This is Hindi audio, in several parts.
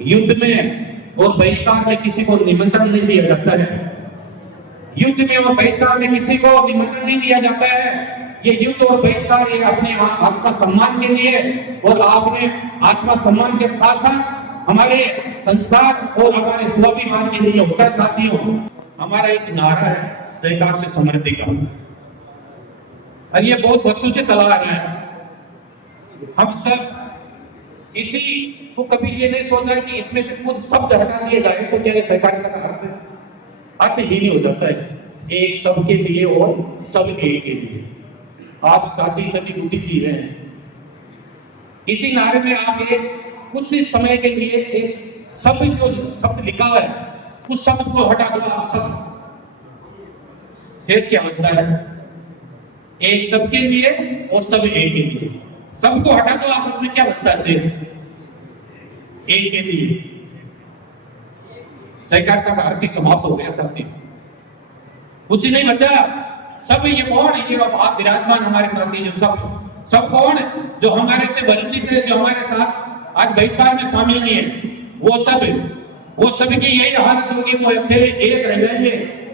युद्ध में और बहिष्कार में किसी को निमंत्रण नहीं दिया जाता है। युद्ध में और बहिष्कार में किसी को निमंत्रण नहीं दिया जाता है। ये युद्ध और बहिष्कार ये अपने आत्मा सम्मान के लिए और आपने आत्मा सम्मान के साथ साथ हमारे संस्कार और हमारे स्वाभिमान के लिए होता है। साथियों, हमारा एक नारा है सहकार से समृद्धि का, और ये बहुत वर्षों से चला है। हम सब इसी को कभी ये नहीं सोचा है कि इसमें से कुछ शब्द हटा दिए जाए तो क्या सहकारिता का अर्थ ही नहीं हो जाता है। एक सबके लिए और सब एक के लिए। आप साथी सभी बुद्धिजीवी हैं। इसी नारे में आप एक कुछ समय के लिए एक शब्द जो शब्द लिखा है उस शब्द को हटा दो। आप सब शेष क्या बचता है? एक सबके लिए और सब एक के लिए। सबको हटा दो आप, उसमें क्या बचता है शेष? एक के लिए। सहकारिता का अर्थ समाप्त हो गया। साथी कुछ नहीं बचा। सब ये कौन है? ये आप विराजमान हमारे साथी जो सब कौन है? जो हमारे से वंचित है, जो हमारे साथ आज बहिष्कार में शामिल नहीं है, वो सब की यही हालत होगी। वो अकेले एक रह जाएंगे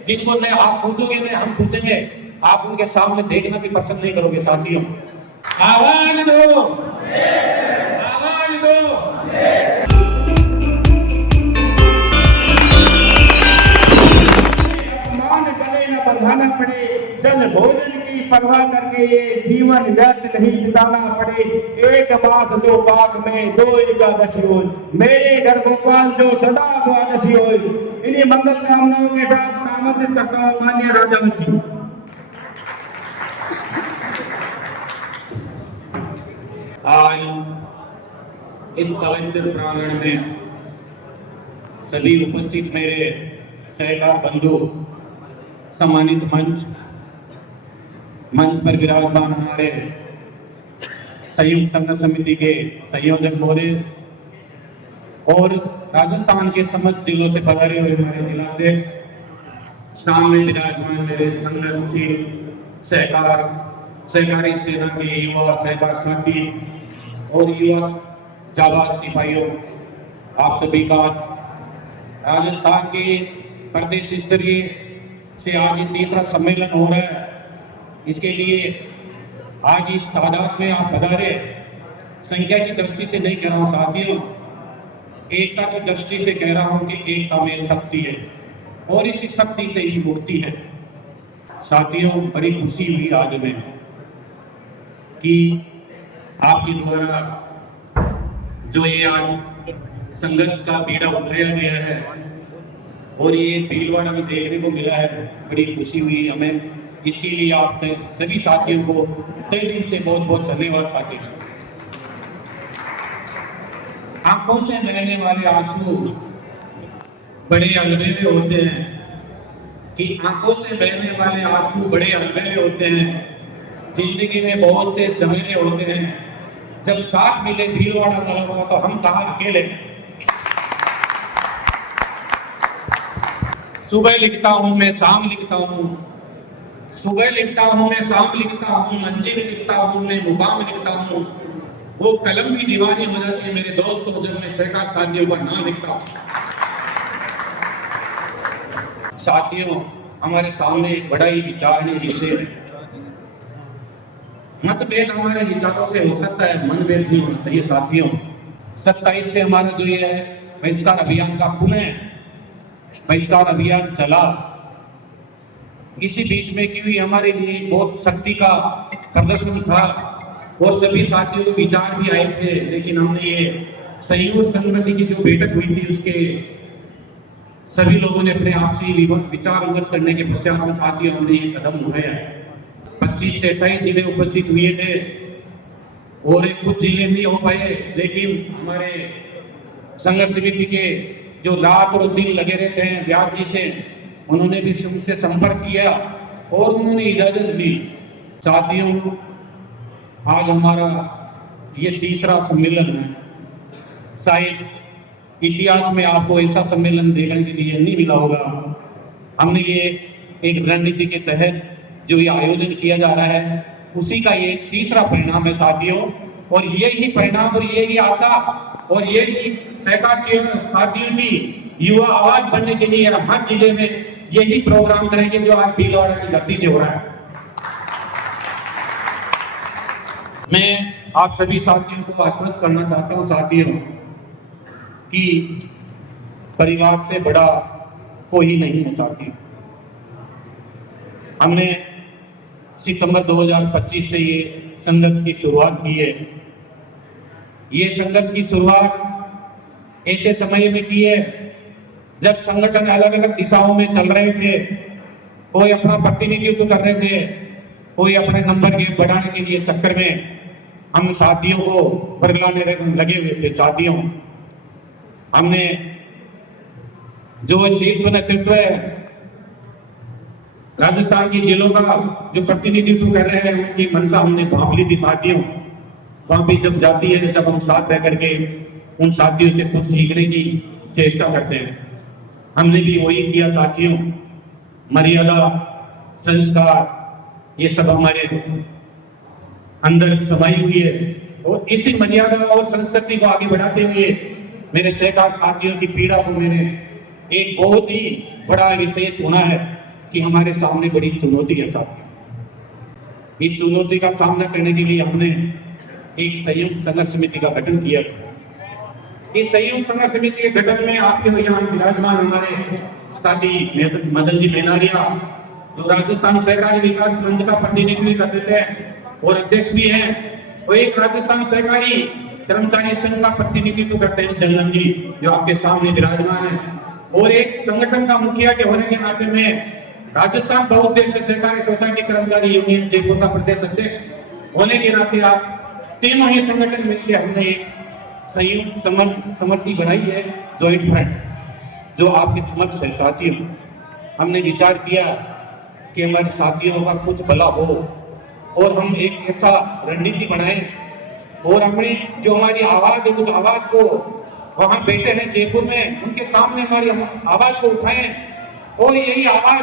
जिनको न आप पूछोगे न हम पूछेंगे। आप उनके सामने देखना भी पसंद नहीं करोगे। साथियों, आवाज दो, आवाज दो। अपमान गले न बंधाना पड़े, जल भोजन की परवाह करके ये जीवन व्यर्थ नहीं बिताना पड़े। एक बात दो बाग में दो एकादशी हो, मेरे घर गोपाल जो सदा द्वादशी हो। इन्हीं मंगल कामनाओं के साथ मैं आमंत्रित करता हूँ माननीय राजावत जी। आज इस पवित्र प्रांगण में सभी उपस्थित मेरे सहकार बंधु, सम्मानित मंच पर विराजमान हमारे संयुक्त संघर्ष समिति के संयोजक महोदय और राजस्थान के समस्त जिलों से पधारे हुए हमारे जिलाध्यक्ष, सामने विराजमान मेरे संघर्षशील सहकारी सेना के युवा सहकार साथी और युवा जाबाज सिपाहियों, आप सभी का राजस्थान के प्रदेश स्तरीय से आज ये तीसरा सम्मेलन हो रहा है। इसके लिए आज इस तादाद में आप पधारे। संख्या की दृष्टि से नहीं कह रहा हूं साथियों, एकता की दृष्टि से कह रहा हूं कि एकता में शक्ति है और इसी शक्ति से ही मुक्ति है। साथियों, बड़ी खुशी हुई आज में कि आपके द्वारा जो ये आज संघर्ष का बीड़ा उठाया गया है और ये भीलवाड़ा में देखने को मिला है, बड़ी खुशी हुई हमें। इसके लिए आपने सभी साथियों को तहे दिल से बहुत बहुत धन्यवाद। साथी, आंखों से बहने वाले आंसू बड़े अलबेले होते हैं कि आंखों से बहने वाले आंसू बड़े अलबेले होते हैं। जिंदगी में बहुत से झमेले होते हैं, जब साथ मिले भीलवाड़ा वाला हुआ तो हम कहाँ अकेले। सुबह लिखता हूं मैं शाम लिखता हूं, सुबह लिखता हूं मैं शाम लिखता हूं, मंजिल लिखता हूं मैं मुकाम लिखता हूं। वो कलम भी दीवानी हो जाती है मेरे दोस्तों जब मैं सहकार साथियों का नाम लिखता हूं। साथियों, हमारे सामने एक बड़ा ही विचारणीय विषय है। मतभेद हमारे विचारों से हो सकता है, मनभेद नहीं होना चाहिए। साथियों, 27 से हमारा जो ये है बहिष्कार अभियान का पुनः बहिष्कार अभियान चला। इसी बीच में क्योंकि हमारे लिए बहुत शक्ति का प्रदर्शन था और सभी साथियों के विचार भी आए थे, लेकिन हमने ये संयुक्त संगठन की जो बैठक हुई थी उसके सभी लोगों ने अपने आप से विचार विमर्श करने के पश्चात में साथियों हमने ये कदम उठाया। 25 से 28 जिले उपस्थित हुए थे और कुछ जिले नहीं हो पाए, लेकिन हमारे संघर्ष समिति के जो रात और दिन लगे रहते हैं व्यास जी से, उन्होंने भी उनसे संपर्क किया और उन्होंने इजाजत दी। साथियों, आज हमारा ये तीसरा सम्मेलन है। शायद इतिहास में आपको ऐसा सम्मेलन देखने के लिए नहीं मिला होगा। हमने ये एक रणनीति के तहत जो ये आयोजन किया जा रहा है उसी का ये तीसरा परिणाम है। साथियों, और यही परिणाम और यही आशा और यही सहकार साथियों की युवा आवाज बनने के लिए हम हर जिले में यही प्रोग्राम करेंगे जो आज भीलवाड़ा की धरती से हो रहा है। मैं आप सभी साथियों को आश्वस्त करना चाहता हूं साथियों कि परिवार से बड़ा कोई नहीं है साथियों। हमने सितंबर 2025 से ये संघर्ष की शुरुआत की है। ये संघर्ष की शुरुआत ऐसे समय में की है जब संगठन अलग अलग दिशाओं में चल रहे थे। कोई अपना प्रतिनिधित्व कर रहे थे, कोई अपने नंबर के बढ़ाने के लिए चक्कर में हम साथियों को बरगलाने लगे हुए थे। साथियों, हमने जो शीर्ष नेतृत्व है राजस्थान की जिलों का जो प्रतिनिधित्व कर रहे हैं उनकी मंशा हमने भांप ली थी। साथियों, वहां भी जब जाती है जब हम साथ रह करके उन साथियों से कुछ सीखने की चेष्टा करते हैं। हमने भी वही किया साथियों। मर्यादा, संस्कार ये सब हमारे अंदर समाई हुई है और इसी मर्यादा और संस्कृति को आगे बढ़ाते हुए मेरे सहकार साथियों की पीड़ा को मैंने एक बहुत ही बड़ा विषय चुना है कि हमारे सामने बड़ी चुनौती है साथियों। इस चुनौती का सामना करने के लिए हमने एक संयुक्त संघर्ष समिति का गठन किया। इस संयुक्त संघर्ष समिति के गठन में आपके यहाँ विराजमान हमारे साथी मदन जी मेनारिया जो राजस्थान सहकारी विकास मंच का प्रतिनिधित्व करते थे और अध्यक्ष भी हैं, वो एक राजस्थान सहकारी कर्मचारी संघ का प्रतिनिधित्व करते हैं जंगम जी जो आपके सामने विराजमान है, और एक संगठन का मुखिया के होने के नाते में राजस्थान बहुउद्देश्य सहकारी सोसाइटी कर्मचारी यूनियन जयपुर का प्रदेश अध्यक्ष होने के नाते आप तीनों ही संगठन मिलकर हमने एक संयुक्त समिति बनाई है, जॉइंट फ्रंट, जो आपके समक्ष है। साथियों, हमने विचार किया कि हमारे साथियों का कुछ भला हो और हम एक ऐसा रणनीति बनाएं और अपनी जो हमारी आवाज है उस आवाज को वहां बैठे हैं जयपुर में उनके सामने हमारी आवाज को उठाएं। और यही आवाज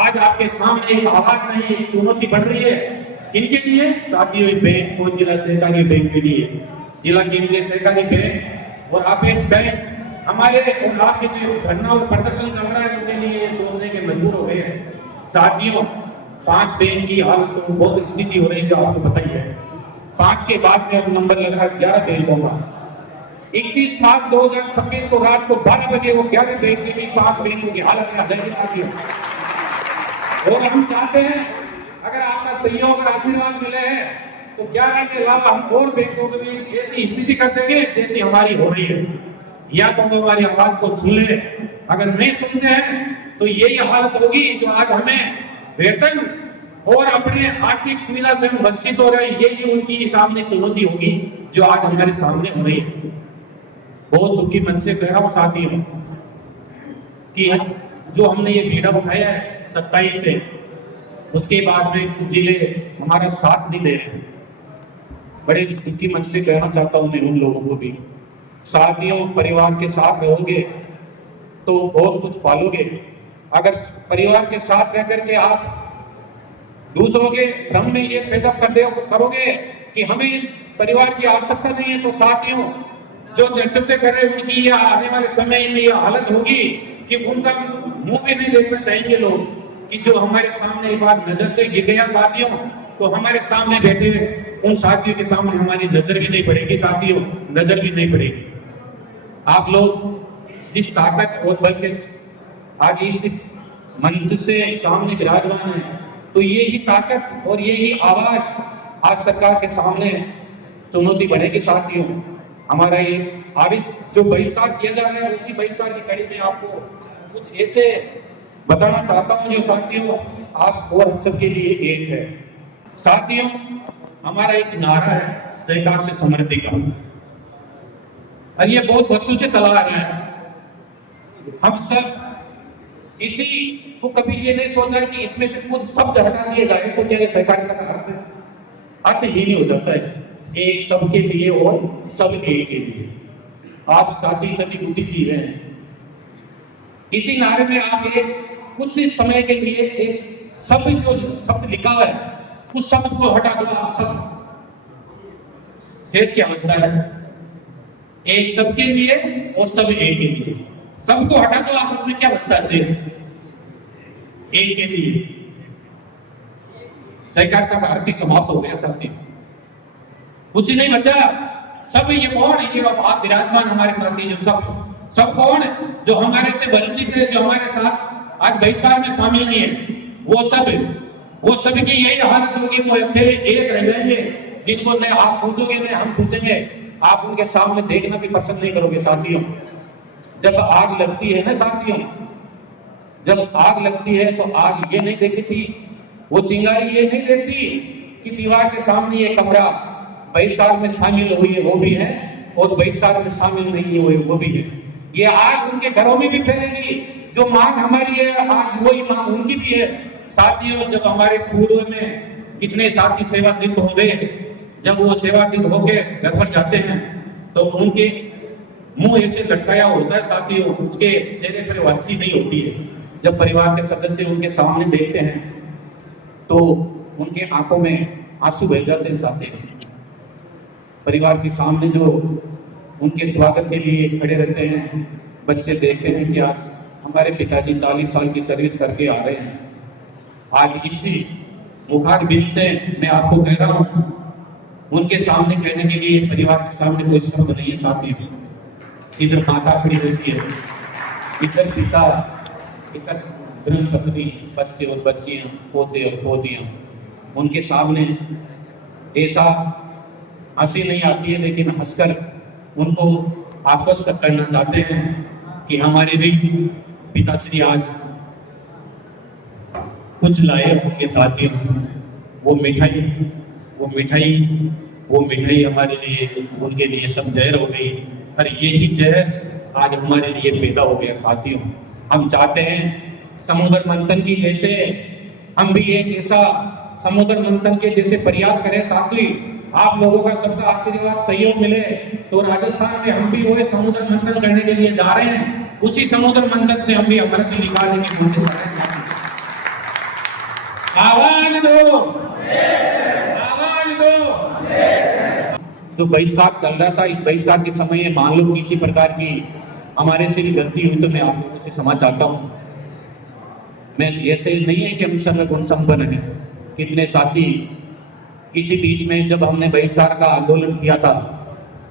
आज आपके सामने एक आवाज नहीं एक चुनौती बढ़ रही है। किनके लिए साथियों? बैंक को जिला सहकारी बैंक के लिए, जिला केंद्रीय सहकारी बैंक और आपेक्ष बैंक हमारे और आपके जो धरना और प्रदर्शन चल रहा है उनके लिए सोचने के मजबूर हो गए हैं। साथियों, 5 बैंक की हालत तो बहुत स्थिति हो रही है, आपको पता ही है। 5 के बाद में अब नंबर लग रहा है 11 बैंकों का। 31 मार्च 2026 को रात को 12 बजे वो 11 बैंक के भी 5 बैंकों की हालत में आ जाएगी साथियों। और हम चाहते हैं अगर आपका सहयोग और आशीर्वाद मिले हैं तो 11 के अलावा हम और बैंकों को भी ऐसी स्थिति कर देंगे जैसी हमारी हो रही है। या तो हमारी आवाज को सुन ले, अगर नहीं सुनते हैं तो यही हालत होगी जो आज हमें वेतन और अपने आर्थिक सुविधा से हम वंचित हो रहे हैं। यही उनकी सामने चुनौती होगी जो आज हमारे सामने हो रही है। बहुत दुखी मन से कह रहा हूं साथियों कि जो हमने ये बीड़ा उठाया है 27 से, उसके बाद में कुछ जिले हमारा साथ नहीं दे रहे। बड़े दुखी मन से कहना चाहता हूं मैं उन लोगों को भी, साथियों परिवार के साथ रहोगे तो बहुत कुछ पालोगे। अगर परिवार के साथ रह करके आप दूसरों के भ्रम में ये पैदा करोगे कि हमें इस परिवार की आवश्यकता नहीं है, तो साथियों जो नेतृत्व कर रहे हैं उनकी ये आने वाले समय में ये हालत होगी कि उनका मुंह भी नहीं देखना चाहेंगे लोग कि जो हमारे सामने एक बार नजर से गिर गया साथियों, तो हमारे सामने बैठे हुए उन साथियों के सामने हमारी नजर भी नहीं पड़ेगी साथियों, नजर भी नहीं पड़ेगी। आप लोग जिस ताकत और बल के आज इस मंच से सामने विराजमान है, तो ये ही ताकत और ये ही आवाज आज सरकार के सामने चुनौती बनेगी साथियों। हमारा ये आदेश जो बहिष्कार किया जा रहा है उसी बहिष्कार की कड़ी में आपको कुछ ऐसे बताना चाहता हूं जो साथियों आप और हम सबके लिए एक है। साथियों, हमारा एक नारा है सहकार से समृद्धि का, और ये बहुत वर्षों से चला आ रहा है। हम सब इसी को कभी ये नहीं सोचा कि इसमें से कुछ शब्द हटा दिए जाए तो क्या सहकारिता का अर्थ ही नहीं हो जाता है। एक सबके लिए और सब एक के लिए। आप साथी सभी बुद्धिजीवी हैं। इसी नारे में आप एक कुछ ही समय के लिए एक शब्द जो शब्द लिखा है उस शब्द को हटा दो। आप सब शेष क्या बचता है? एक सबके लिए और सब एक के लिए। सबको हटा दो आप, उसमें क्या बचता है शेष? एक के लिए। सरकार का भारतीय समाप्त हो गया साथी, कुछ नहीं बचा। सब ये कौन है? ये आप विराजमान हमारे साथी जो सब कौन है जो हमारे से वंचित है, जो हमारे साथ आज बहिष्कार में शामिल नहीं है, वो सब की यही हालत होगी। वो अकेले एक रह जाएंगे जिनको न आप पूछोगे न हम पूछेंगे। आप उनके सामने देखना भी पसंद नहीं करोगे साथियों। जब आग लगती है ना साथियों, जब आग लगती है तो आग ये नहीं देखती, वो चिंगारी ये नहीं देखती कि दीवार के सामने ये कमरा बहिष्कार में शामिल हुई है वो भी है, और बहिष्कार में शामिल नहीं हुए वो भी है। ये आग उनके घरों में भी फैलेगी। जो मांग हमारी है आज वही मांग उनकी भी है साथियों। जब हमारे पूर्व में कितने साथी सेवानिवृत्त हो गए, जब वो सेवानिवृत्त होके घर पर जाते हैं तो उनके मुंह ऐसे लटकाया होता है साथियों, उसके चेहरे पर हंसी नहीं होती है। जब परिवार के सदस्य उनके सामने देखते हैं तो उनके आंखों में आंसू बह जाते हैं साथियों। परिवार के सामने जो उनके स्वागत के लिए खड़े रहते हैं, बच्चे देखते हैं कि आज हमारे पिताजी 40 साल की सर्विस करके आ रहे हैं। आज इसी मुखार बिल से मैं आपको कह रहा हूं, उनके सामने कहने के लिए परिवार के सामने कोई शब्द नहीं है साथियों। इधर माता खड़ी होती है, इधर पिता, इधर धर्मपत्नी, बच्चे और बच्चियां, पोते और पोतियां, उनके सामने ऐसा हंसी नहीं आती है, लेकिन हंसकर उनको आश्वस्त करना चाहते हैं कि हमारे भी पिताश्री आज कुछ लाए होंगे साथियों। वो मिठाई हमारे लिए, उनके लिए सब जहर हो गई, और यही जहर आज हमारे लिए पैदा हो गया साथियों। हम चाहते हैं समुद्र मंथन की जैसे हम भी एक ऐसा समुद्र मंथन के जैसे प्रयास करें साथी। आप लोगों का सबका आशीर्वाद सहयोग मिले तो राजस्थान में हम भी वो समुद्र मंथन करने के लिए जा रहे हैं। उसी समुद्र मंथन से हम भी अमृत निकालने की कोशिश कर रहे हैं। आवाज दो, आवाज दो। जो बहिष्कार चल रहा था, इस बहिष्कार के समय मान लो किसी प्रकार की हमारे से भी गलती हुई तो मैं आप लोगों से क्षमा चाहता हूं। मैं ऐसे नहीं है कि हम सर्वगुण संपन्न हैं। कितने साथी किसी बीच में जब हमने बहिष्कार का आंदोलन किया था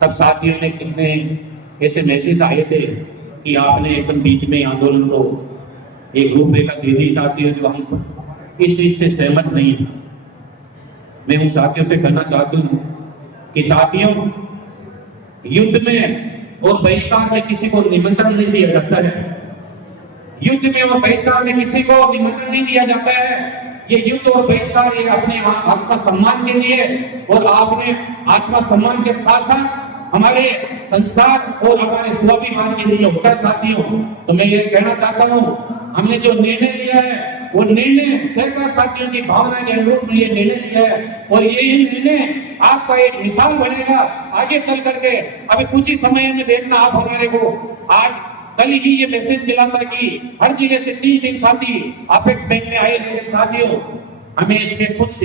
तब साथियों ने कितने ऐसे मैसेज आए थे कि आपने एकदम बीच में आंदोलन को एक रूपरेखा दे दी साथियों, जो हम इस चीज से सहमत नहीं है। मैं उन साथियों से कहना चाहता हूं कि साथियों, युद्ध में और बहिष्कार में किसी को निमंत्रण नहीं दिया जाता है। युद्ध में और बहिष्कार में किसी को निमंत्रण नहीं दिया जाता है। ये युद्ध और बहिष्कार ये अपने आत्मा सम्मान के लिए और आपने आत्मा सम्मान के साथ साथ हमारे संस्कार और हमारे स्वाभिमान के लिए होता है साथियों। तो मैं ये कहना चाहता हूँ, हमने जो निर्णय लिया है वो निर्णय सरकार साथियों की भावना के अनुरूप ये निर्णय लिया है, और ये निर्णय आपका एक मिसाल बनेगा आगे चल करके। अभी कुछ ही समय में देखना आप हमारे को, आज कल ही ये मैसेज मिला था कि हर जगह से 3 साथी अपेक्स बैंक में आए, लेकिन साथियों हमें इसमें कुछ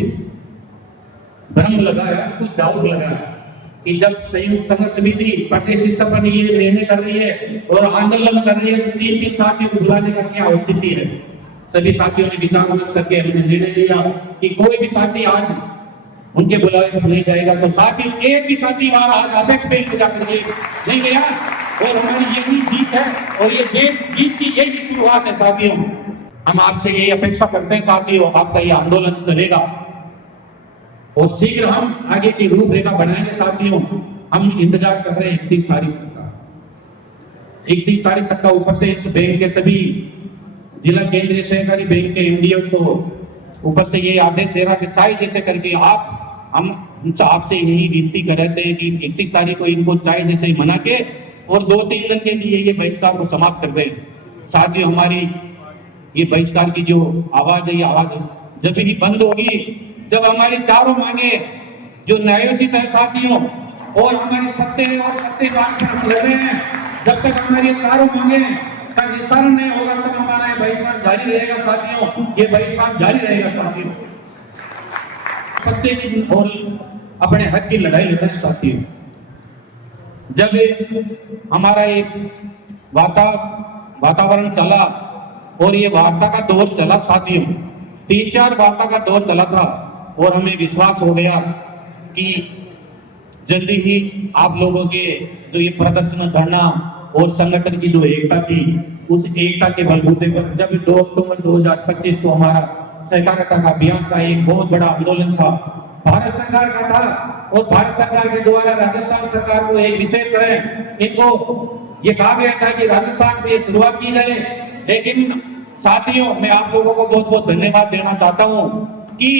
भ्रम लगाया, कुछ डाउट लगा कि जब संयुक्त संघर्ष समिति प्रदेश स्तर पर ये निर्णय कर रही है और आंदोलन कर रही है तो 3 साथियों को बुलाने का क्या औचित्य है। सभी साथियों ने विचार विमर्श करके हमने निर्णय लिया कि कोई भी साथी आज उनके बुलावे पर नहीं जाएगा। तो साथियों, एक भी साथी वहां आज अपेक्स बैंक में जाकर नहीं गया, और हमारी यही जीत है, और ये जीत की यही शुरुआत है साथियों। हम आपसे यही अपेक्षा करते हैं साथियों, आपका ये आंदोलन चलेगा और शीघ्र हम आगे की रूपरेखा बनाएंगे साथियों। हम इंतजार कर रहे हैं 31 तारीख तक का। 31 तारीख तक का ऊपर से इस बैंक के सभी जिला केंद्रीय सहकारी बैंक के एमडीओ को ऊपर से ये आदेश दे रहा कि चाहे जैसे करके हम उनसे आपसे यही विनती कर रहे थे कि 31 तारीख को इनको चाहे जैसे मना के और 2-3 दिन के लिए ये बहिष्कार को समाप्त कर दें। साथियों, हमारी ये बहिष्कार की जो आवाज है, ये आवाज जब भी बंद होगी जब हमारी चारों मांगे जो न्यायोचित है साथियों, और हमारी सत्य और सत्यवान पर लड़ रहे हैं, जब तक हमारी चारों मांगे का निस्तारण नहीं होगा तब हमारा बहिष्कार जारी रहेगा साथियों। ये बहिष्कार जारी रहेगा साथियों। सत्य की और अपने हक की लड़ाई लड़ रहे हैं साथियों। जब हमारा एक वातावरण चला और ये वार्ता का दौर चला साथियों, 3-4 वार्ता का दौर चला था और हमें विश्वास हो गया कि जल्दी ही आप लोगों के जो ये प्रदर्शन धरना और संगठन की जो एकता थी, उस एकता के बलबूते पर जब 2 अक्टूबर 2025 को हमारा सहकारिता का अभियान का एक बहुत बड़ा आंदोलन था, भारत सरकार का था, और भारत सरकार के द्वारा राजस्थान सरकार को एक विशेष तरह इनको ये कहा गया था कि राजस्थान से ये शुरुआत की जाए। लेकिन साथियों, मैं आप लोगों को बहुत बहुत धन्यवाद देना चाहता हूं कि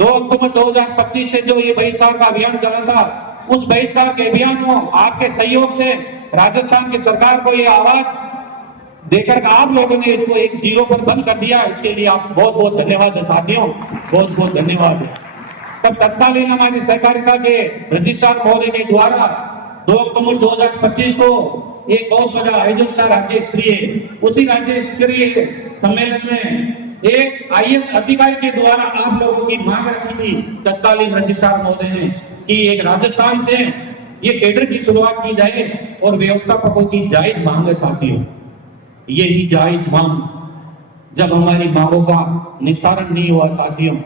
2 अक्टूबर 2025 से जो ये बहिष्कार का अभियान चला था, उस बहिष्कार के अभियान को आपके सहयोग से राजस्थान की सरकार को ये आवाज देकर आप लोगों ने इसको एक जीरो पर बंद कर दिया। इसके लिए आप बहुत बहुत धन्यवाद है साथियों, बहुत बहुत धन्यवाद। तब तत्कालीन हमारी सहकारिता के रजिस्ट्रार महोदय के द्वारा 2 अक्टूबर 2025 को एक बहुत बड़ा आयोजन था राज्य स्तरीय। उसी राज्य स्तरीय सम्मेलन में एक आईएएस अधिकारी के द्वारा आप लोगों की मांग रखी थी तत्कालीन रजिस्ट्रार महोदय ने कि एक राजस्थान से ये केडर की शुरुआत की जाए और व्यवस्थापकों की जायज मांग है साथियों। यही जायज मांग जब हमारी मांगों का निस्तारण नहीं हुआ साथियों,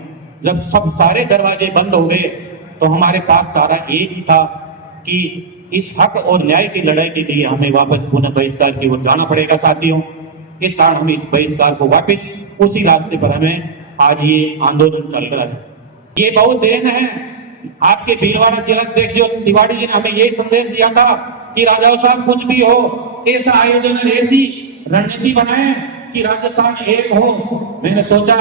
जब सब सारे दरवाजे बंद हो गए, तो हमारे पास सारा एक ही था कि इस हक और न्याय की लड़ाई के लिए हमें वापस पुनः बहिष्कार की ओर जाना पड़ेगा साथियों। इस कारण हम इस बहिष्कार को वापस उसी रास्ते पर हमें आज ये आंदोलन चल रहा है। ये बहुत देन है आपके भीलवाड़ा जिलाध्यक्ष जो तिवारी जी ने हमें यही संदेश दिया था कि राजाओं साहब कुछ भी हो, ऐसा आयोजन ऐसी रणनीति बनाए कि राजस्थान एक हो। मैंने सोचा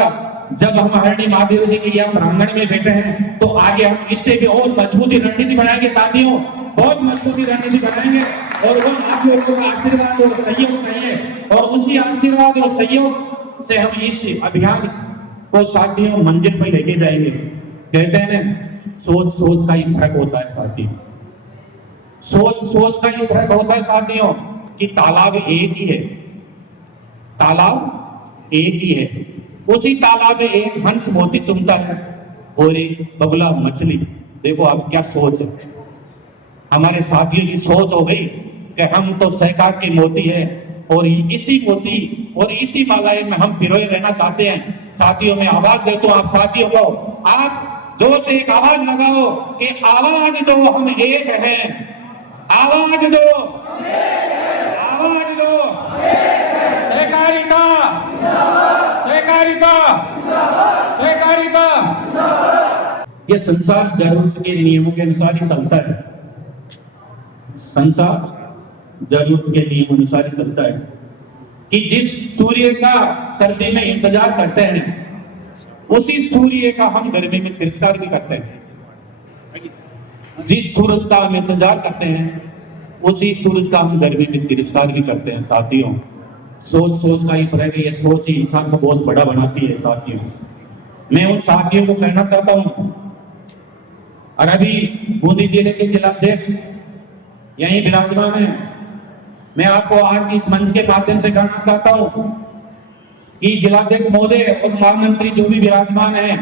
जब हम हरणी महादेव जी के यहाँ प्रांगण में बैठे हैं तो आगे हम इससे भी और मजबूती रणनीति बनाएंगे साथियों, बहुत मजबूती रणनीति बनाएंगे। और वो आप लोगों का आशीर्वाद और सहयोग चाहिए, और उसी आशीर्वाद और सहयोग से हम इस अभियान को साथियों मंजिल पर लेके जाएंगे। कहते हैं ना, सोच सोच का ही फर्क होता है साथियों, सोच सोच का ही फर्क होता है साथियों कि तालाब एक ही है, तालाब एक ही है। उसी तालाब में एक हंस मोती चुनता है और एक बगुला मछली। देखो आप क्या सोच है, हमारे साथियों की सोच हो गई कि हम तो सहकार के मोती है और इसी मोती और इसी मालाएं में हम पिरोए रहना चाहते हैं। साथियों में आवाज देता हूं आप साथियों को, आप जोर से एक आवाज लगाओ कि आवाज दो हम एक हैं, आवाज दो, आवाज दो, सहकारिता, सहकारिता, सहकारिता। ये संसार जरूरत के नियमों के अनुसार ही चलता है, संसार जरूरत के नियम अनुसार ही चलता है कि जिस सूर्य का सर्दी में इंतजार करते हैं, उसी सूर्य का हम गर्मी में तिरस्कार भी करते हैं। जिस सूरज का हम इंतजार करते हैं, उसी सूरज का हम गर्मी में तिरस्कार भी करते हैं साथियों। सोच सोच का ही फर्क है, ये सोच ही इंसान को बहुत बड़ा बनाती है साथियों। मैं उन साथियों को कहना चाहता हूं, और अभी बूंदी जिले के जिलाध्यक्ष यहीं विराजमान है, मैं आपको आज इस मंच के माध्यम से कहना चाहता हूं कि जिलाध्यक्ष महोदय और महामंत्री जो भी विराजमान हैं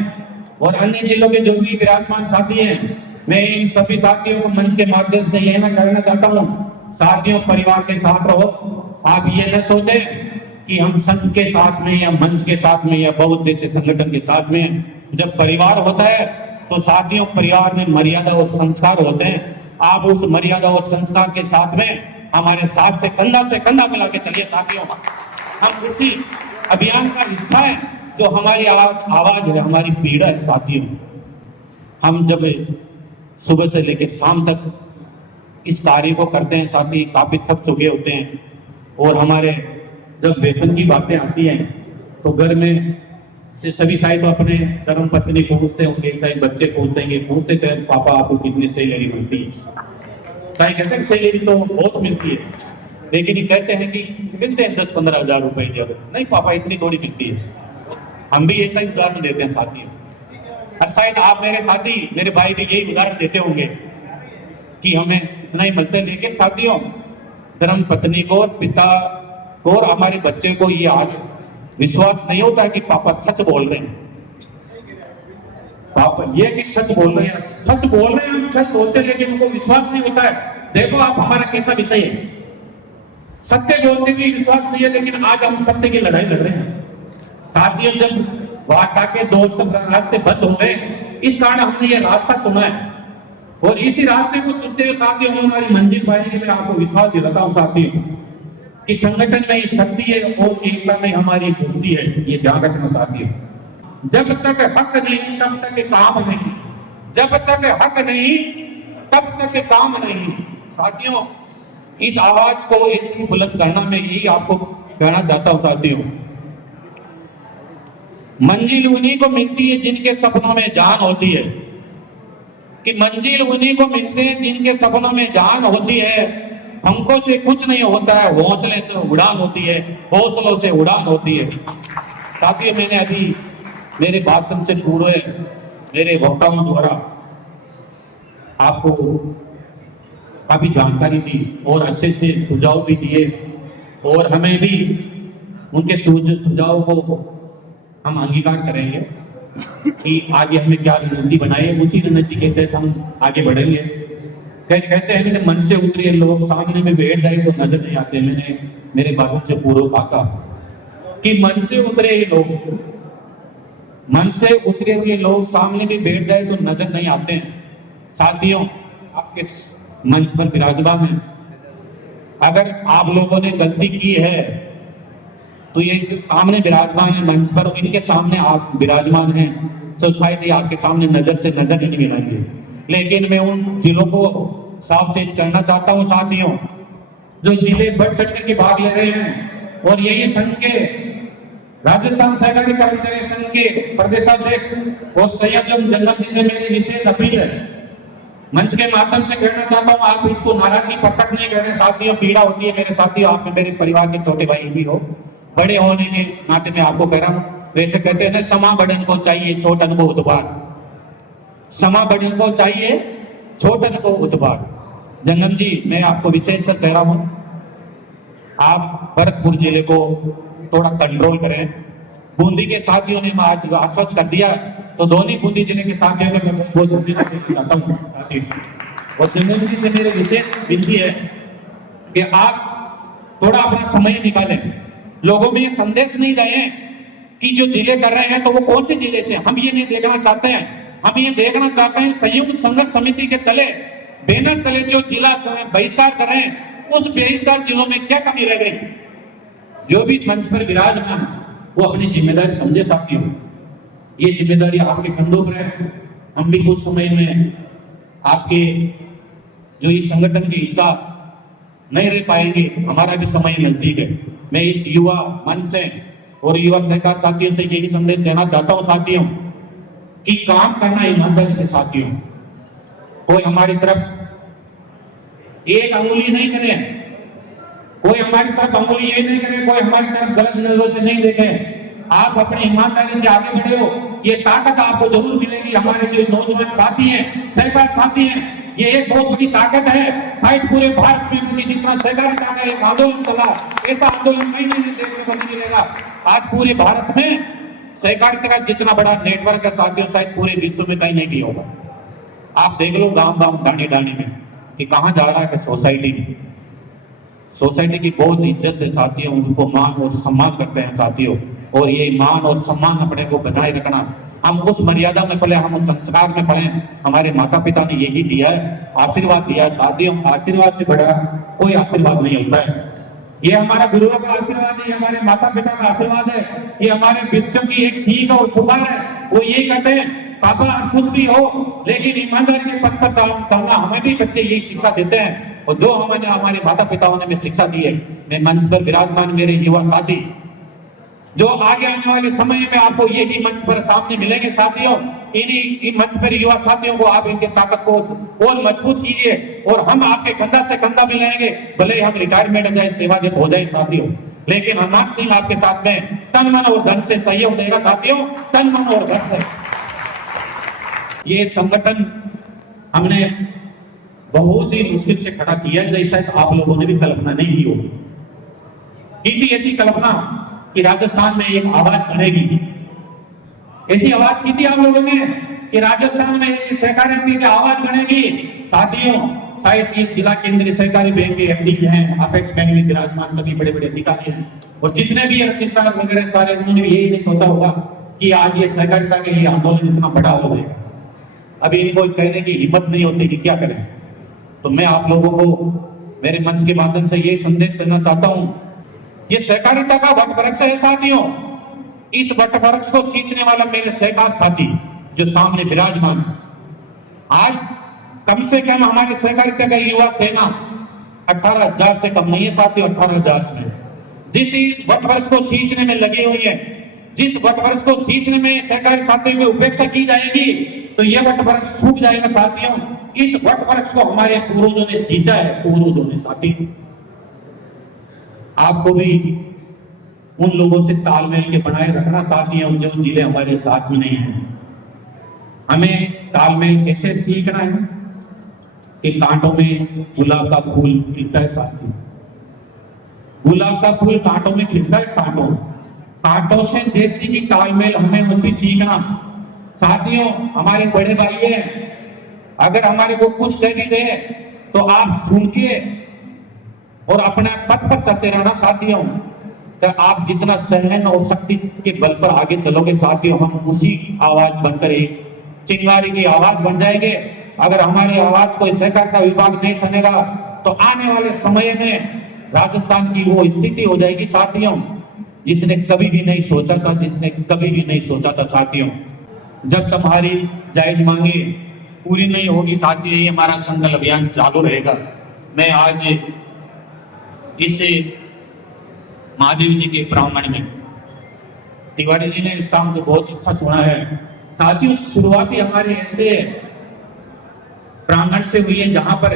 और अन्य जिलों के जो भी विराजमान साथी हैं, मैं इन सभी साथियों को मंच के माध्यम से यह मैं कहना चाहता हूं, साथियों परिवार के साथ रहो। आप ये न सोचें कि हम संघ के साथ में या मंच के साथ में या बहुउद्देशीय संगठन के साथ में। जब परिवार होता है तो साथियों परिवार में मर्यादा और संस्कार होते हैं। आप उस मर्यादा और संस्कार के साथ में हमारे साथ से कंधा मिला के चलिए साथियों। हम उसी अभियान का हिस्सा है, जो हमारी आवाज है, हमारी पीड़ा है साथियों। हम जब सुबह से लेकर शाम तक इस कार्य को करते हैं साथी, काफी थक चुके होते हैं, और हमारे जब वेतन की बातें आती हैं तो घर में से सभी शायद तो अपने धर्म पत्नी पूछते होंगे, शायद बच्चे पूछते थे पापा आपको कितनी सैलरी मिलती है। शायद कहते हैं सैलरी तो बहुत मिलती है, लेकिन ये कहते हैं कि मिलते हैं 10-15 हजार रुपए। जब नहीं पापा इतनी थोड़ी मिलती है। हम भी ऐसा ही उदाहरण देते हैं साथियों, और शायद आप मेरे साथी मेरे भाई भी यही उदाहरण देते होंगे कि हमें इतना ही मिलता है। लेकिन साथियों धर्म पत्नी को और पिता को और हमारे बच्चे को ये आज विश्वास नहीं होता है कि पापा सच बोल रहे हैं। आप ये कि सच बोल रहे हैं, सच बोल रहे हैं, हम सच बोलते हैं लेकिन उनको विश्वास नहीं होता है। देखो आप हमारा कैसा विषय है, सत्य बोलते भी विश्वास नहीं है, लेकिन आज हम सत्य की लड़ाई लड़ रहे हैं। साथियों, जब वार्ता के दो सब रास्ते बंद हो गए, इस कारण हमने ये रास्ता चुना है और इसी रास्ते को चुनते हुए साथियों हम हमारी मंजिल पाएंगे। मैं आपको विश्वास दिलाता हूँ साथियों कि संगठन में ही शक्ति है और एकता में हमारी मुक्ति है, ये ध्यान रखना साथियों। जब तक हक नहीं तब तक काम नहीं, जब तक हक नहीं तब तक काम नहीं। साथियों, इस आवाज को ऐसे बुलंद करना मैं यही आपको कहना चाहता हूं साथियों। मंजिल उन्हीं को मिलती है जिनके सपनों में जान होती है, कि मंजिल उन्हीं को मिलते हैं जिनके सपनों में जान होती है। पंखों से कुछ नहीं होता है, हौसले से उड़ान होती है, हौसलों से उड़ान होती है। साथियों, मैंने अभी मेरे भाषण से पूर्व मेरे वक्ताओं द्वारा आपको काफी जानकारी दी और अच्छे अच्छे सुझाव भी दिए और हमें भी उनके सुझाव को हम अंगीकार करेंगे कि आगे हमें क्या रणनीति बनाई है, उसी रणनीति के तहत हम आगे बढ़ेंगे। कहते हैं कि मन से उतरे लोग सामने में बैठ जाए तो नजर नहीं आते। मैंने मेरे भाषण से पूर्व कहा कि मन से उतरे ही लोग, मन से उतरे हुए लोग सामने भी बैठ जाए तो नजर नहीं आते हैं। साथियों, आपके मंच पर विराजमान है, अगर आप लोगों ने गलती की है तो ये जो सामने विराजमान है मंच पर, इनके सामने आप विराजमान हैं तो शायद ये आपके सामने नजर से नजर नहीं मिलाएंगे। लेकिन मैं उन जिलों को साफ चेंज करना चाहता हूं साथियों, जो जिले बढ़ चढ़ करके भाग ले रहे हैं। और यही संघ के राजस्थान सहकारी कर्मचारी संघ के प्रदेशाध्यक्ष और संयोजक जंगम जी से मेरी विशेष अपील है, मंच के माध्यम से कहना चाहता हूं, आप इसको नाराजगी प्रकट नहीं कर रहे साथियों। पीड़ा होती है मेरे साथियों, आप मेरे परिवार के छोटे भाई भी हो, बड़े होने के नाते मैं आपको कह रहा हूं। वैसे कहते हैं ना, समा बड़न को चाहिए छोटन को उतबार, समा बड़न को चाहिए छोटन को उतबार। जंगम जी, मैं आपको विशेष कर कह रहा हूं, आप भरतपुर जिले को थोड़ा कंट्रोल करें। बूंदी के साथियों ने आज आश्वस्त कर दिया, तो दोनों बूंदी जिले के साथियों को मैं बहुत जल्दी चाहता हूँ साथियों। और जंगम जी से मेरी विशेष विनती है कि आप थोड़ा अपना समय निकालें, लोगों में ये संदेश नहीं रहे कि जो जिले कर रहे हैं तो वो कौन से जिले से, हम ये नहीं देखना चाहते हैं। हम ये देखना चाहते हैं संयुक्त संघर्ष समिति के तले, बैनर तले जो जिला बहिष्कार कर रहे हैं, उस बहिष्कार जिलों में क्या कमी रह गई। जो भी मंच पर विराजमान वो अपनी जिम्मेदारी समझे साथियों, ये जिम्मेदारी आपके कंधों पर है। हम भी कुछ समय में आपके जो इस संगठन के हिस्सा नहीं रह पाएंगे, हमारा भी समय नजदीक है। मैं इस युवा मंच से और युवा सहकार साथियों से यही संदेश देना चाहता हूं साथियों कि काम करना ईमानदारी से साथियों। कोई हमारी तरफ एक अंगुली नहीं करे, कोई हमारी तरफ अंगुली ये नहीं करे, कोई हमारी तरफ गलत नजरों से नहीं देखे। आप अपनी ईमानदारी से आगे बढ़े हो, ये ताकत आपको जरूर मिलेगी। हमारे जो नौजवान साथी हैं, सहकार साथी हैं, ये एक बहुत बड़ी ताकत है। शायद पूरे भारत में मुझे जितना सहकारिता का एक आंदोलन चला, ऐसा आंदोलन कहीं नहीं देखने को नहीं मिलेगा। आज पूरे भारत में सहकारिता का जितना बड़ा नेटवर्क है साथियों, शायद पूरे विश्व में कहीं नहीं किया होगा। आप देख लो गांव गांव डांडी डांडी में कि कहां जा रहा है सोसाइटी में। सोसाइटी की बहुत इज्जत है साथियों, उनको मान और सम्मान करते हैं साथियों। और ये मान और सम्मान अपने को बनाए रखना, हम उस मर्यादा में पले, हम उस संस्कार में पले। हमारे माता पिता ने यही दिया है, आशीर्वाद दिया है साथियों। आशीर्वाद से बड़ा कोई आशीर्वाद नहीं होता है। ये हमारा गुरुओं का आशीर्वाद है, हमारे माता पिता का आशीर्वाद है, ये हमारे बच्चों की एक चीख और पुकार है। वो ये कहते हैं, पापा आप कुछ भी हो लेकिन ईमानदारी के पथ पर चलना। हमें भी बच्चे यही शिक्षा देते हैं और जो हमें हमारे माता पिताओं ने हमें शिक्षा दी है। मैं मंच पर विराजमान मेरे युवा साथी जो आगे आने वाले समय में आपको यही मंच पर सामने मिलेंगे साथियों, इन्हीं मंच पर युवा साथियों को आप इनके ताकत को और मजबूत कीजिए और हम आपके कंधा से कंधा मिलाएंगे। भले हम रिटायरमेंट जाए, सेवानिवृत्त हो जाए साथियों, लेकिन हनुमान सिंह आपके साथ में तन मन और धन से सहयोग देगा साथियों, तन मन और धन से। ये संगठन हमने बहुत ही मुश्किल से खड़ा किया, जैसा आप लोगों ने भी कल्पना नहीं की होगी। की थी ऐसी कल्पना कि राजस्थान में एक आवाज बनेगी, ऐसी आवाज की थी आप लोगों ने कि राजस्थान में सहकारिता की आवाज बनेगी। साथियों, शायद ये जिला केंद्रीय सहकारी बैंक के एमडी हैं, अपेक्स बैंक में विराजमान सभी बड़े बड़े अधिकारी हैं, और जितने भी रजिस्ट्रार वगैरह सारे, उन्होंने यही नहीं सोचा होगा कि आज ये सहकारिता के लिए आंदोलन इतना बड़ा हो जाएगा। अभी इनको कहने की हिम्मत नहीं होती कि क्या करें। तो मैं आप लोगों को मेरे मंच के माध्यम से ये संदेश देना चाहता हूं, ये सहकारिता का वटवृक्ष है साथियों। इस वटवृक्ष को सींचने वाला मेरे सहकार साथी जो सामने विराजमान है, आज कम से कम हमारे सहकारिता का युवा सेना 18,000 से कम नहीं है साथियों। 18,000 में जिस वटवृक्ष को सींचने में लगी हुई है, जिस वटवृक्ष को सींचने में सहकारी साथियों की उपेक्षा की जाएगी तो यह वटवृक्ष सूख जाएगा साथियों। इस वटवृक्ष को हमारे पूर्वजों ने सींचा है, पूर्वजों ने साथी। आपको भी उन लोगों से तालमेल के बनाए रखना साथियों जो जिले हमारे साथ में नहीं है। हमें तालमेल कैसे सीखना है कि कांटों में गुलाब का फूल खिलता है साथियों। गुलाब का फूल कांटों में खिलता है, कांटों से जैसी की तालमेल हमें होती सीखना साथियों। हमारे बड़े भाई हैं, अगर हमारे को कुछ कह भी दे तो आप सुन के और अपना पथ पर चलते रहना साथियों। तो आप जितना सहन और शक्ति के बल पर आगे चलोगे साथियों, हम उसी आवाज बनकर एक चिंगारी की आवाज बन जाएंगे। अगर हमारी आवाज को सहकारिता विभाग नहीं सुनेगा तो आने वाले समय में राजस्थान की वो स्थिति हो जाएगी साथियों जिसने कभी भी नहीं सोचा था, जिसने कभी भी नहीं सोचा था साथियों। जब तुम्हारी जायज मांगे पूरी नहीं होगी साथियों, ये हमारा संकल्प अभियान चालू रहेगा। मैं आज इस महादेव जी के प्रांगण में, तिवारी जी ने इस काम को बहुत अच्छा चुना है साथियों। शुरुआती हमारे ऐसे प्रांगण से हुई है जहां पर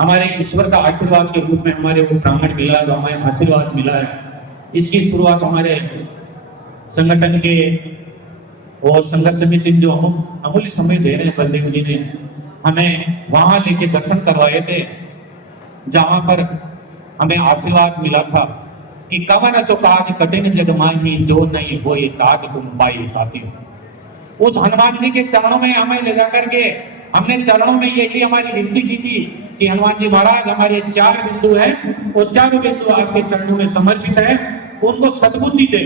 हमारे ईश्वर का आशीर्वाद के रूप में हमारे वो प्रांगण मिला, जो हमें आशीर्वाद मिला है। इसकी शुरुआत हमारे संगठन के और संघर्ष समिति जो अमूल्य समय दे रहे हैं बलदेव जी ने हमें वहां लेके दर्शन करवाए थे, जहां पर हमें आशीर्वाद मिला था कि कवन सो काज कठिन जग माही, जो नहीं वो ये तात तुम पाई साथियों। उस हनुमान जी के चरणों में हमें ले जाकर के हमने चरणों में यही हमारी विनती की थी कि हनुमान जी महाराज, हमारे 4 बिंदु हैं, वो 4 बिंदु आपके चरणों में समर्पित है, उनको सद्बुद्धि दे।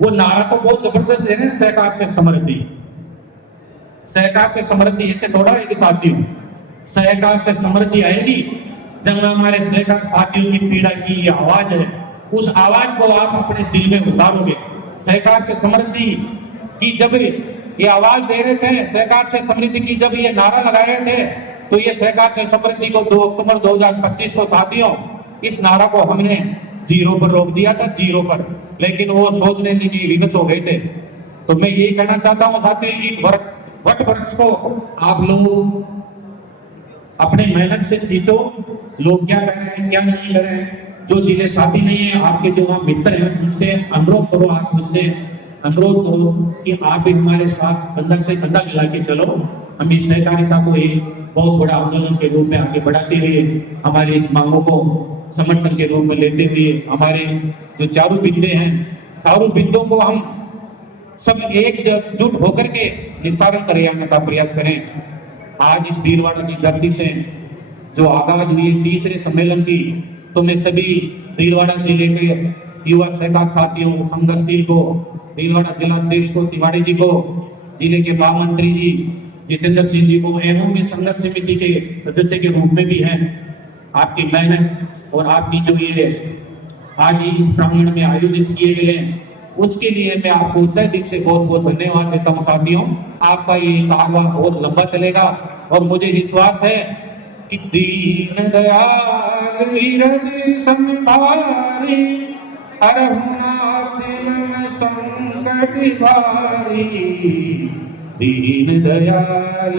वो नारा तो बहुत जबरदस्त दे रहे हैं, सहकार से समृद्धि, सहकार से समृद्धि। ऐसे थोड़ा है कि साथियों सहकार से समृद्धि आएगी जब हमारे सहकार साथियों की पीड़ा की ये आवाज है, उस आवाज को आप अपने दिल में उतारोगे। सहकार से समृद्धि की जब ये आवाज दे रहे थे, सहकार से समृद्धि की जब ये नारा लगा रहे थे, तो ये सहकार से समृद्धि को 2 अक्टूबर 2025 को साथियों इस नारा को हमने 0 पर रोक दिया था, 0 पर, लेकिन वो सोचने के लिए विवश हो गए थे। तो मैं यही कहना चाहता हूँ साथियों, एक वट वृक्ष को आप लोग अपने मेहनत से सींचो। लोग क्या कर रहे हैं, क्या नहीं कर रहे हैं, जो जिले साथी नहीं है, आपके जो वहां मित्र हैं, उनसे अनुरोध करो, आप मुझसे अनुरोध करो कि आप भी हमारे साथ कंधा से कंधा मिला के चलो। हम इस सहकारिता को एक बहुत बड़ा आंदोलन के रूप में आगे बढ़ाते हुए, हमारी इस मांगों को समर्थन के रूप में लेते हुए, हमारे जो चारों बिंदु हैं, चारों बिंदुओं को हम सब एकजुट होकर के निस्तारण करने का प्रयास करें। आज इस भीलवाड़ा की धरती से जो आगाज हुई है 3रे सम्मेलन की, तो मैं सभी भीलवाड़ा जिले के युवा सहकार साथियों, संघर्षशील को, भीलवाड़ा जिलाध्यक्ष को, तिवारी जी को, जिले के महामंत्री जी जितेंद्र सिंह जी को, एवं में संघर्ष समिति के सदस्य के रूप में भी हैं। आपकी मेहनत और आपकी जो ये आज इस प्रांगण में आयोजित किए गए हैं, उसके लिए मैं आपको तहे दिल से बहुत बहुत धन्यवाद देता हूँ साथियों। आपका ये कारवा बहुत लंबा चलेगा और मुझे विश्वास है कि दीन दयाल विरद संभारी, अरहुनाथ मम संकट भारी। दीन दयाल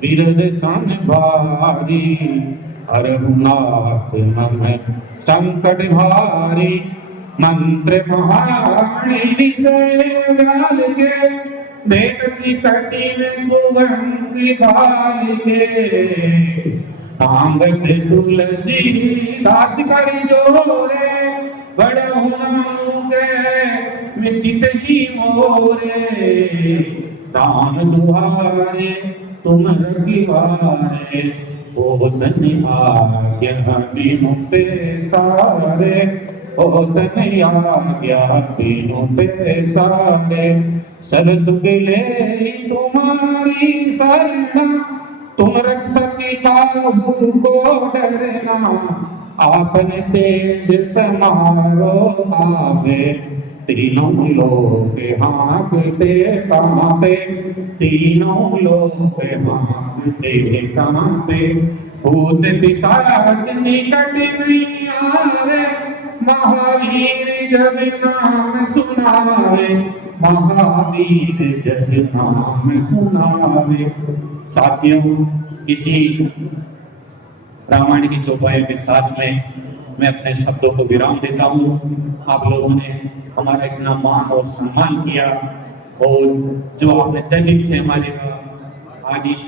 विरद संभारी, अरहुनाथ मम संकट भारी। मंत्र पहाड़ी विषयाल के, देखती कठिन भुवंगी भाल के। आंगन तुलसी दास करी जोरे, बड़ हुआ मैं चित ही मोरे। राम दुआरे तुम रखिवारे, ओ तन आज्ञा बिनु पैसारे, ओ तन आज्ञा बिनु पैसारे। सब सुख ले तुम्हारी शरणा, तुम रक्षक काहू को डरना, आपने तेज समारो आवे, तीनों लोग हाँकते कांपे, तीनों लोग हाँकते कांपे। भूत पिशाच निकट नहीं आवे, महावीर जब नाम सुनावे, महावीर जब नाम सुनावे। साथियों, इसी रामायण की चौपाई के साथ में मैं अपने शब्दों को विराम देता हूँ। आप लोगों ने हमारा इतना मान और सम्मान किया, और जो आपने तहजीब से हमारे आज इस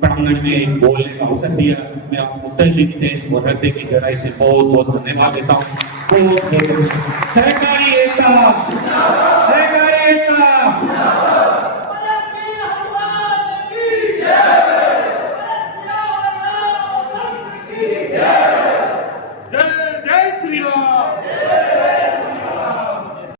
प्रांगण में बोलने का अवसर दिया, मैं आपको तहजीब से और हृदय की गहराई से बहुत बहुत धन्यवाद देता हूँ।